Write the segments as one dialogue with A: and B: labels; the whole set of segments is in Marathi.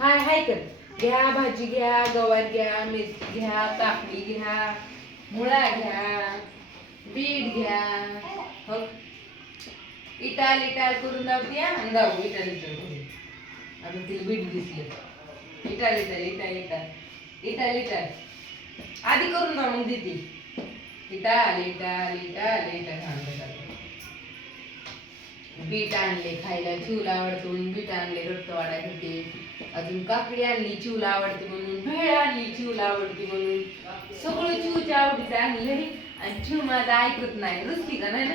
A: हाय हाय कर. घ्या भाजी घ्या गवार घ्या मिरची घ्या काकडी घ्या मुळा घ्या बीट घ्या. हो. इटाल इटाल करून दावते आणि दाऊ इटाल इटाल करून. आता तिला बीट दिसले. इटाल इटाल इटाल इटाल. इटाल इटाल. आधी करून दाव मग देते. इटाल इटाल इटाल इटाल. हा बीट आणले खायला चिवला आवडतो म्हणून बीट आणले रक्त घेते अजून काकडी आणली चिवला आवडते म्हणून भेळ आणली चिवला आवडते म्हणून. सगळं चिवच्या आवडीचं आणले आणि चिव माझा ऐकत नाही. रुसली का नाही ना?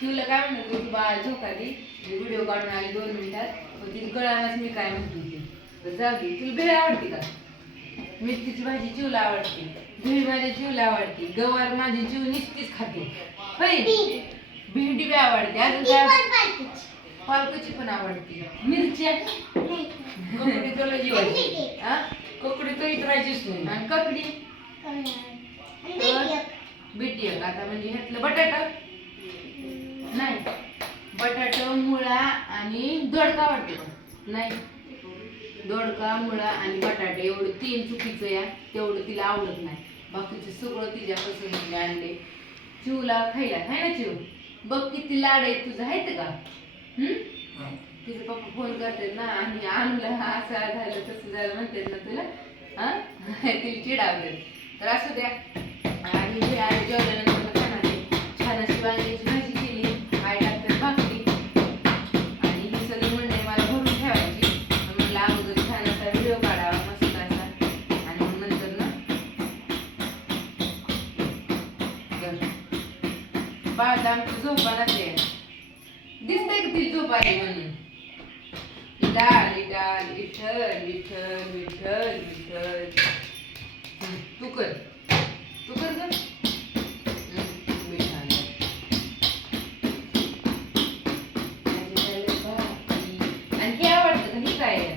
A: चिवला काय म्हणत होती बाळ झोका दे. मी व्हिडिओ काढून आली दोन मिनिटात. पण तिला कळालाच मी काय म्हणत होती. जाऊ दे तुला भेळ आवडते का? मिरचीची भाजी चिवला आवडते. भेळ माझ्या चिवला आवडते. गवार माझी चिव निश्चित खाते. होय? भेंडी बी आवडते. अजून काय? पालकाची पण आवडते. मिरच्या?
B: कपडे तुला जीवायची
A: हा?
B: कपडे तर इतरायचीच नाही.
A: आणि काकडी? बीट एक. आता म्हणजे ह्यातलं बटाटा? नाही. बटाटा मुळा आणि दोडका वाटते? नाही. दोडका मुळा आणि बटाटे एवढं तीन चुकीचं या. तेवढं तिला आवडत नाही. बाकीचं सगळं तिच्या पसंतीने आणले. चिवला खायला. आहे ना चिव? बघ किती लाड आहे तुझं आहेत का? हम्म? तिचे पप्पा फोन करतात ना आणि आणलं असं झालं तसं झालं म्हणतात ना तुला. हा? तिला चिडावतात. तर असू द्या. आणि हे जेवल्यानंतर बाळ आमची झोपानाच आहे दिसतंय का ती झोप आली म्हणून? इटाल इटाल विठ्ठल विठ्ठल विठ्ठल विठ्ठल. तू कर. तू कर ग. आहे?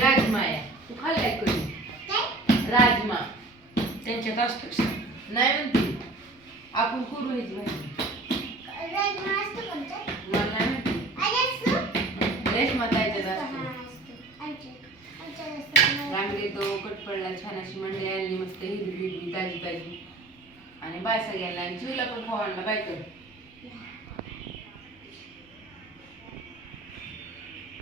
A: राजमा आहे तू खाल्लाय कधी? राजमा.
B: त्यांच्यात असतं
A: नाही म्हणते. आपण करू ह्याची भाजी मला नाही माहिती. रेशमा ताईच्यात असते रांगडे तो कट पडला छान अशी मंडळी आणली मस्त हिरवी हिरवी ताजी ताजी. आणि बाय सगळ्यांना आणि चिवला पण खाऊ आणला